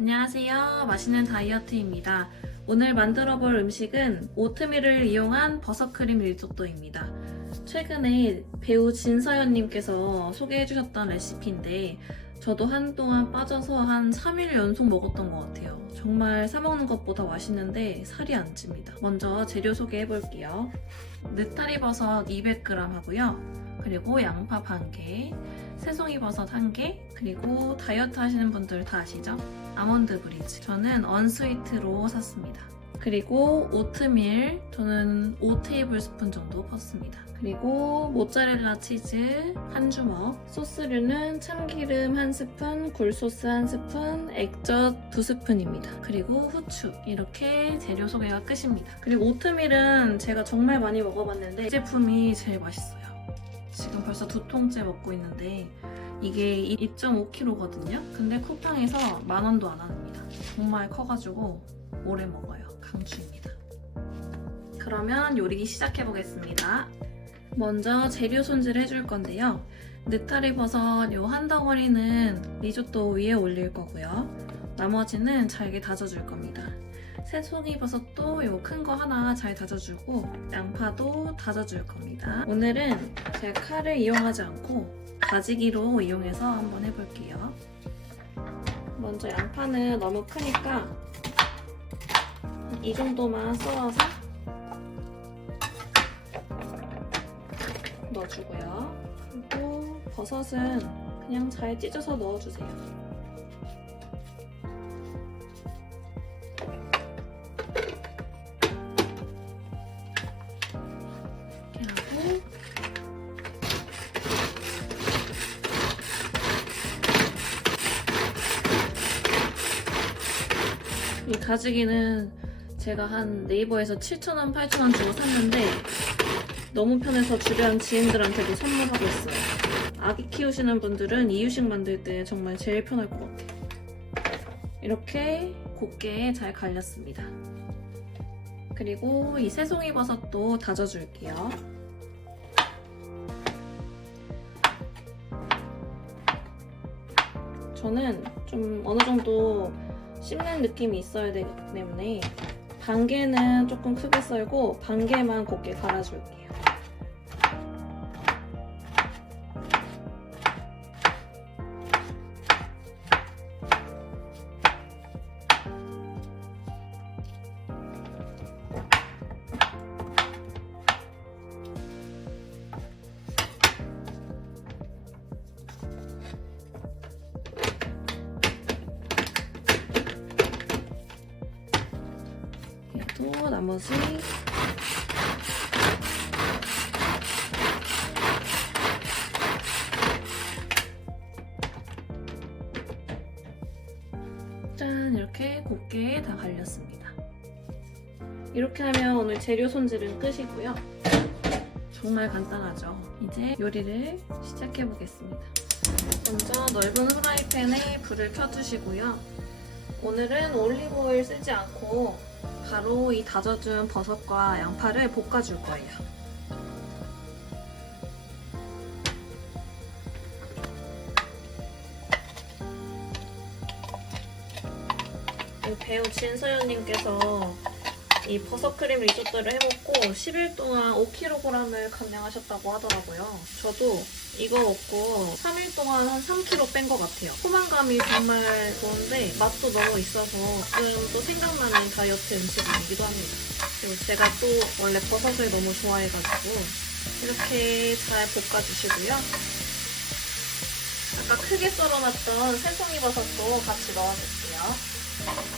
안녕하세요. 맛있는 다이어트입니다. 오늘 만들어 볼 음식은 오트밀을 이용한 버섯크림 리조또입니다. 최근에 배우 진서연님께서 소개해 주셨던 레시피인데 저도 한동안 빠져서 한 3일 연속 먹었던 것 같아요. 정말 사먹는 것보다 맛있는데 살이 안 찝니다. 먼저 재료 소개해 볼게요. 느타리 버섯 200g 하고요. 그리고 양파 반 개, 새송이 버섯 한 개, 그리고 다이어트 하시는 분들 다 아시죠? 아몬드 브리즈. 저는 언스위트로 샀습니다. 그리고 오트밀. 저는 5테이블 스푼 정도 붓습니다. 그리고 모짜렐라 치즈 한 주먹. 소스류는 참기름 한 스푼, 굴소스 한 스푼, 액젓 두 스푼입니다. 그리고 후추. 이렇게 재료 소개가 끝입니다. 그리고 오트밀은 제가 정말 많이 먹어봤는데 이 제품이 제일 맛있어요. 지금 벌써 두 통째 먹고 있는데 이게 2.5kg거든요. 근데 쿠팡에서 만 원도 안 합니다. 정말 커가지고 오래 먹어요. 강추입니다. 그러면 요리 시작해 보겠습니다. 먼저 재료 손질 해 줄 건데요. 느타리 버섯 요 한 덩어리는 리조또 위에 올릴 거고요. 나머지는 잘게 다져줄 겁니다. 새송이 버섯도 요 큰 거 하나 잘 다져주고 양파도 다져줄 겁니다. 오늘은 제가 칼을 이용하지 않고 다지기로 이용해서 한번 해볼게요. 먼저 양파는 너무 크니까 이 정도만 썰어서 넣어주고요. 그리고 버섯은 그냥 잘 찢어서 넣어주세요. 이 가지기는 제가 한 네이버에서 7,000원, 8,000원 주고 샀는데 너무 편해서 주변 지인들한테도 선물하고 있어요. 아기 키우시는 분들은 이유식 만들 때 정말 제일 편할 것 같아요. 이렇게 곱게 잘 갈렸습니다. 그리고 이 새송이 버섯도 다져줄게요. 저는 좀 어느 정도 씹는 느낌이 있어야 되기 때문에 반 개는 조금 크게 썰고 반 개만 곱게 갈아줄게 나머지 짠 이렇게 곱게 다 갈렸습니다. 이렇게 하면 오늘 재료 손질은 끝이고요. 정말 간단하죠. 이제 요리를 시작해 보겠습니다. 먼저 넓은 후라이팬에 불을 켜주시고요. 오늘은 올리브오일 쓰지 않고 바로 이 다져준 버섯과 양파를 볶아줄 거예요. 이 배우 진서연님께서 이 버섯 크림 리조또를 해먹고 10일 동안 5kg을 감량하셨다고 하더라고요. 저도 이거 먹고 3일 동안 한 3kg 뺀 것 같아요. 포만감이 정말 좋은데 맛도 너무 있어서 지금 또 생각나는 다이어트 음식이기도 합니다. 그리고 제가 또 원래 버섯을 너무 좋아해가지고 이렇게 잘 볶아주시고요. 아까 크게 썰어놨던 새송이 버섯도 같이 넣어줄게요.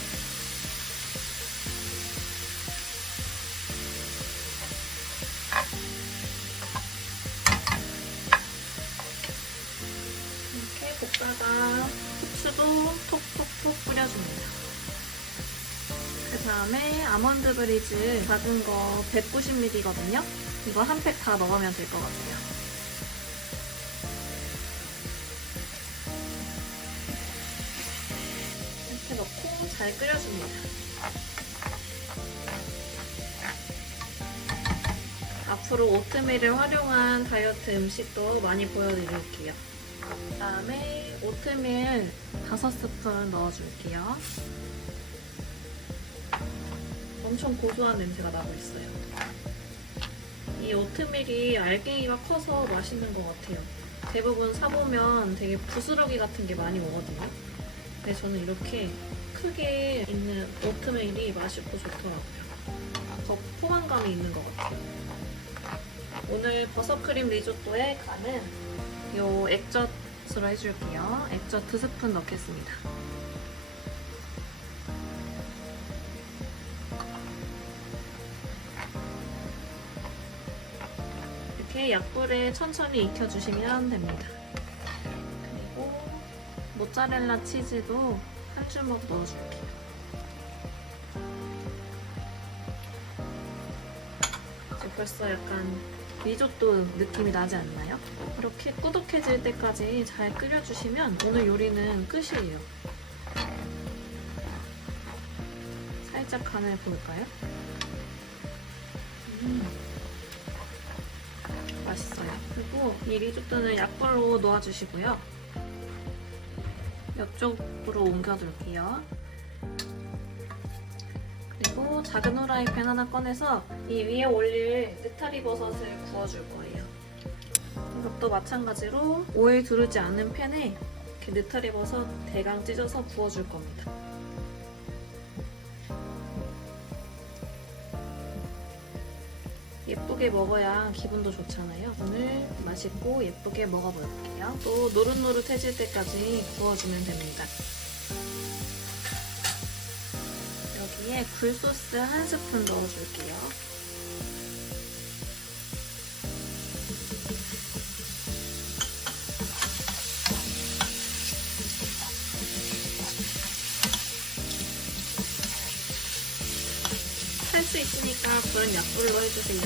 아몬드 브리즈 작은 거 190ml거든요. 이거 한 팩 다 넣으면 될 것 같아요. 이렇게 넣고 잘 끓여줍니다. 앞으로 오트밀을 활용한 다이어트 음식도 많이 보여드릴게요. 그 다음에 오트밀 5스푼 넣어줄게요. 엄청 고소한 냄새가 나고 있어요. 이 오트밀이 알갱이가 커서 맛있는 것 같아요. 대부분 사보면 되게 부스러기 같은 게 많이 오거든요. 근데 저는 이렇게 크게 있는 오트밀이 맛있고 좋더라고요. 더 포만감이 있는 것 같아요. 오늘 버섯크림 리조또에 간은 요 액젓으로 해줄게요. 액젓 2스푼 넣겠습니다. 이렇게 약불에 천천히 익혀주시면 됩니다. 그리고 모짜렐라 치즈도 한 주먹 넣어줄게요. 벌써 약간 리조또 느낌이 나지 않나요? 이렇게 꾸덕해질 때까지 잘 끓여주시면 오늘 요리는 끝이에요. 살짝 간을 볼까요? 음. 맛있어요. 그리고 이 리조또는 약불로 놓아주시고요. 옆쪽으로 옮겨둘게요. 그리고 작은 후라이팬 하나 꺼내서 이 위에 올릴 느타리 버섯을 구워줄 거예요. 이것도 마찬가지로 오일 두르지 않은 팬에 이렇게 느타리 버섯 대강 찢어서 구워줄 겁니다. 예쁘게 먹어야 기분도 좋잖아요. 오늘 맛있고 예쁘게 먹어볼게요. 또 노릇노릇해질 때까지 구워주면 됩니다. 여기에 굴소스 한 스푼 넣어줄게요. 할수 있으니까 그런 약불로 해주세요.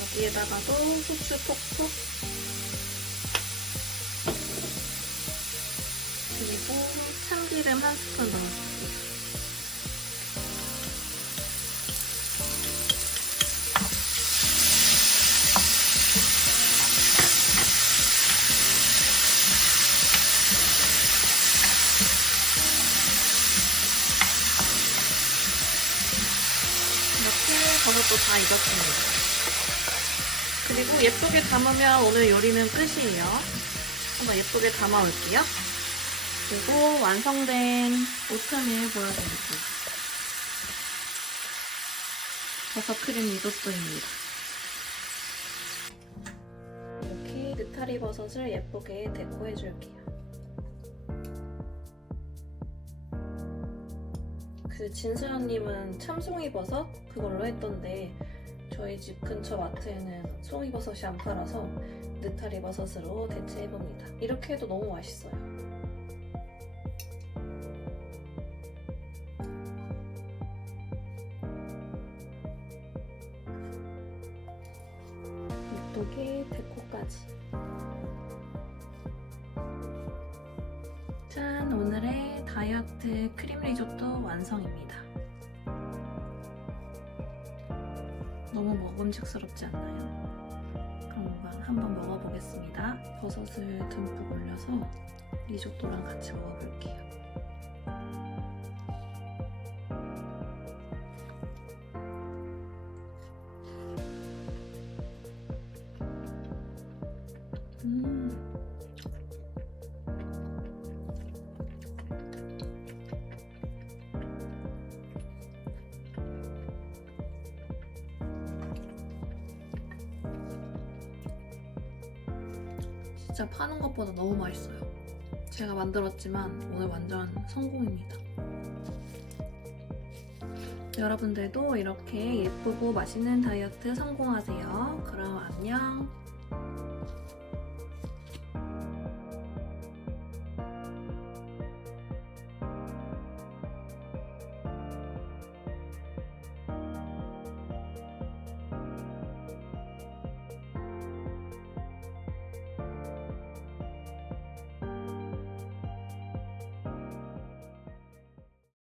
여기에다가도 후추 톡톡 그리고 참기름 한 스푼 넣어줄게요. 버섯도 다 익었습니다. 그리고 예쁘게 담으면 오늘 요리는 끝이에요. 한번 예쁘게 담아 올게요. 그리고 완성된 오트밀 보여드릴게요. 버섯 크림 리조또입니다. 이렇게 느타리 버섯을 예쁘게 데코해줄게요. 그 진수연님은 참송이버섯 그걸로 했던데 저희 집 근처 마트에는 송이버섯이 안 팔아서 느타리 버섯으로 대체해봅니다. 이렇게 해도 너무 맛있어요. 이쁘게 데코까지. 다이어트 크림 리조또 완성입니다. 너무 먹음직스럽지 않나요? 그럼 한번- 먹어보겠습니다. 버섯을 듬뿍 올려서 리조또랑 같이 먹어볼게요. 진짜 파는 것보다 너무 맛있어요. 제가 만들었지만 오늘 완전 성공입니다. 여러분들도 이렇게 예쁘고 맛있는 다이어트 성공하세요. 그럼 안녕.